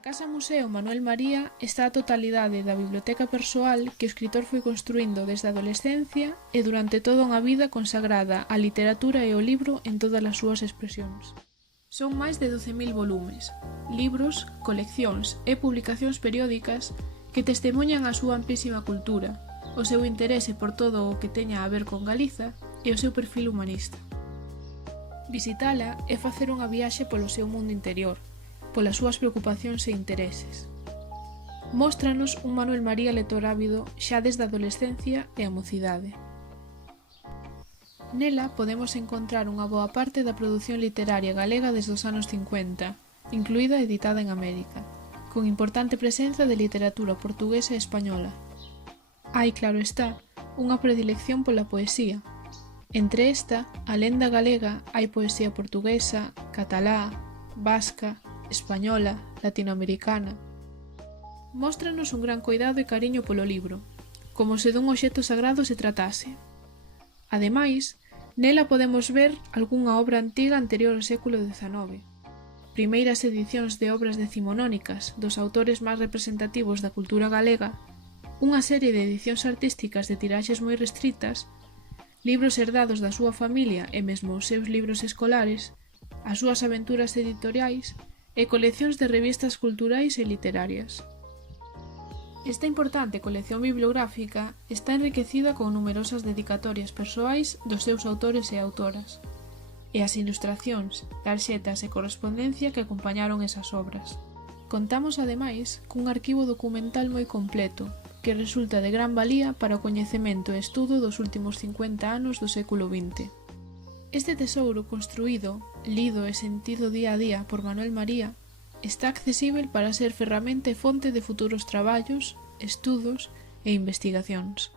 Na Casa Museo Manuel María está a totalidade da biblioteca persoal que o escritor foi construíndo desde a adolescencia e durante toda unha vida consagrada á literatura e ao libro en todas as súas expresións. Son máis de 12.000 volumes, libros, coleccións e publicacións periódicas que testemunhan a súa amplísima cultura, o seu interese por todo o que teña a ver con Galiza e o seu perfil humanista. Visitala é facer unha viaxe polo seu mundo interior, polas súas preocupacións e intereses. Móstranos un Manuel María lector ávido xa desde a adolescencia e a mocidade. Nela podemos encontrar unha boa parte da produción literaria galega desde os anos 50, incluída a editada en América, con importante presenza de literatura portuguesa e española. Hai, claro está, unha predilección pola poesía. Entre esta, alén da galega, hai poesía portuguesa, catalá, vasca, española, latinoamericana. Móstranos un gran coidado e cariño polo libro, como se dun obxecto sagrado se tratase. Ademais, nela podemos ver algunha obra antiga anterior ao século XIX, primeiras edicións de obras decimonónicas dos autores máis representativos da cultura galega, unha serie de edicións artísticas de tiraxes moi restritas, libros herdados da súa familia e mesmo os seus libros escolares, as súas aventuras editoriais e coleccións de revistas culturais e literarias. Esta importante colección bibliográfica está enriquecida con numerosas dedicatorias persoais dos seus autores e autoras, e as ilustracións, tarxetas e correspondencia que acompañaron esas obras. Contamos ademais cun arquivo documental moi completo, que resulta de gran valía para o coñecemento e estudo dos últimos 50 anos do século XX. Este tesouro construído, lido e sentido día a día por Manuel María está accesíbel para ser ferramenta e fonte de futuros traballos, estudos e investigacións.